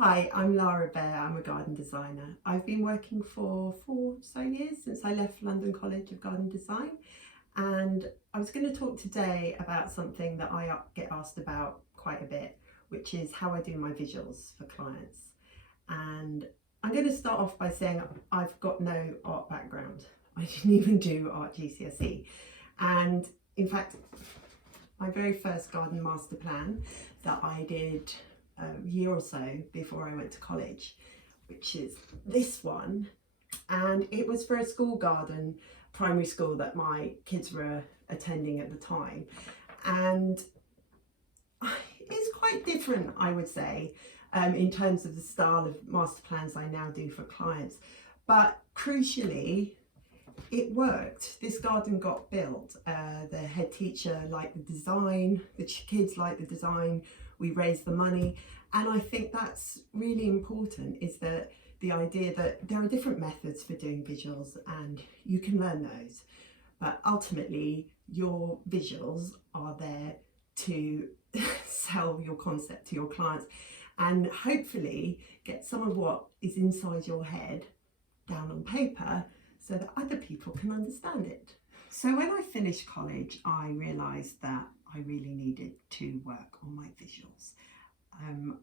Hi, I'm Lara Behr. I'm a garden designer. I've been working for 4 years since I left London College of Garden Design, and I was going to talk today about something that I get asked about quite a bit, which is how I do my visuals for clients. And I'm going to start off by saying I've got no art background. I didn't even do art GCSE, and in fact my very first garden master plan that I did a year or so before I went to college, which is this one, and it was for a school garden, primary school that my kids were attending at the time, and it's quite different, I would say, in terms of the style of master plans I now do for clients, but crucially it worked. This garden got built. The head teacher liked the design, the kids liked the design, we raised the money, and I think that's really important, is that the idea that there are different methods for doing visuals and you can learn those, but ultimately your visuals are there to sell your concept to your clients and hopefully get some of what is inside your head down on paper so that other people can understand it. So when I finished college, I realised that I really needed to work on my visuals.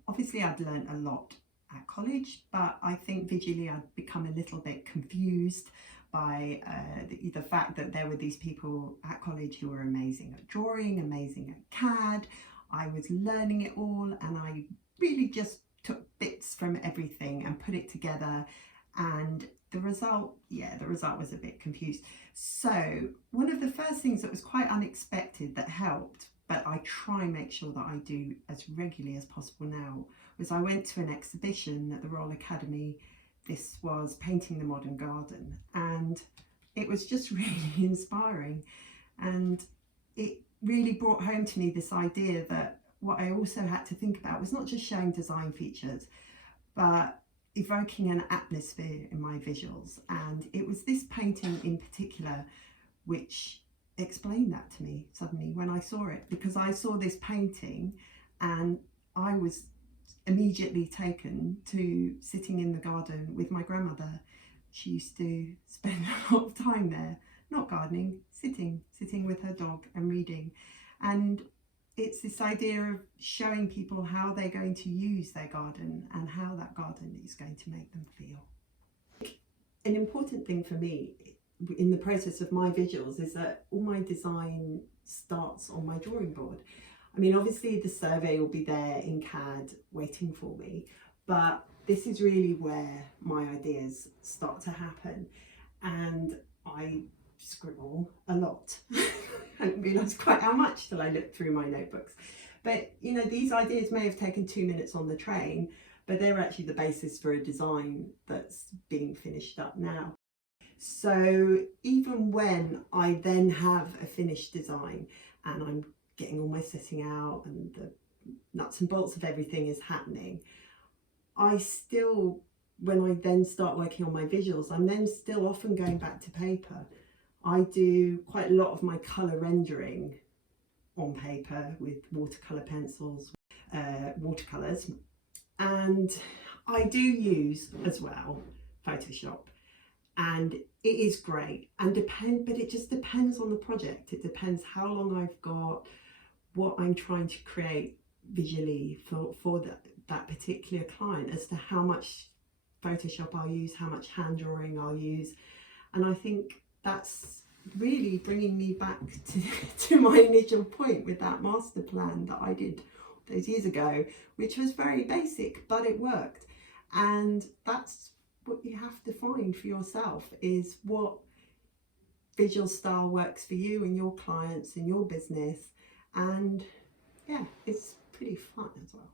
Obviously I'd learned a lot at college, but I think visually I'd become a little bit confused by the fact that there were these people at college who were amazing at drawing, amazing at CAD. I was learning it all, and I really just took bits from everything and put it together, and the result was a bit confused. So one of the first things that was quite unexpected that helped, but I try and make sure that I do as regularly as possible now, was I went to an exhibition at the Royal Academy. This was Painting the Modern Garden, and it was just really inspiring, and it really brought home to me this idea that what I also had to think about was not just showing design features, but evoking an atmosphere in my visuals. And it was this painting in particular which explained that to me suddenly when I saw it, because I saw this painting and I was immediately taken to sitting in the garden with my grandmother. She used to spend a lot of time there, not gardening, sitting with her dog and reading. And it's this idea of showing people how they're going to use their garden and how that garden is going to make them feel. An important thing for me in the process of my visuals is that all my design starts on my drawing board. I mean, obviously the survey will be there in CAD waiting for me, but this is really where my ideas start to happen, and I scribble a lot. I didn't realise quite how much till I looked through my notebooks. But you know, these ideas may have taken 2 minutes on the train, but they're actually the basis for a design that's being finished up now. So even when I then have a finished design and I'm getting all my setting out and the nuts and bolts of everything is happening, I still, when I then start working on my visuals, I'm then still often going back to paper. I do quite a lot of my colour rendering on paper with watercolour pencils, watercolours, and I do use as well Photoshop, and it is great, and but it just depends on the project. It depends how long I've got, what I'm trying to create visually for that particular client, as to how much Photoshop I'll use, how much hand drawing I'll use. And I think that's really bringing me back to my initial point with that master plan that I did those years ago, which was very basic, but it worked. And that's what you have to find for yourself, is what visual style works for you and your clients and your business. And yeah, it's pretty fun as well.